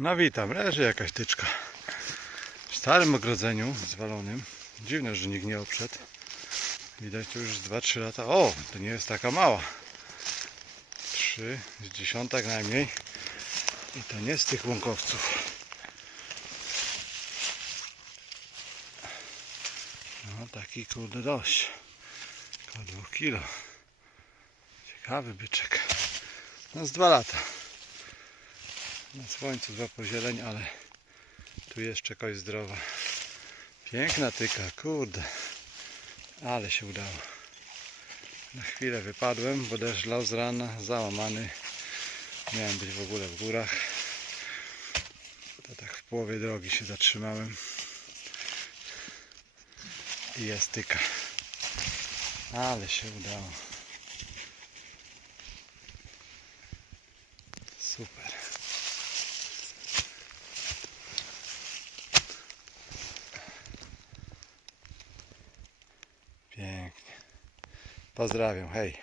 No witam, leży jakaś tyczka. W starym ogrodzeniu zwalonym. Dziwne, że nikt nie obszedł. Widać tu już z 2-3 lata. O, to nie jest taka mała. 3 z dziesiątek najmniej. I to nie z tych łąkowców. No taki kurde dość. Około 2 kilo. Ciekawy byczek. No z 2 lata. Na słońcu dwa pozieleń, ale tu jeszcze kość zdrowa. Piękna tyka, kurde. Ale się udało. Na chwilę wypadłem, bo deszcz lał z rana, załamany. Miałem być w ogóle w górach. To tak w połowie drogi się zatrzymałem. I jest tyka. Ale się udało. Super. Pozdrawiam, hej.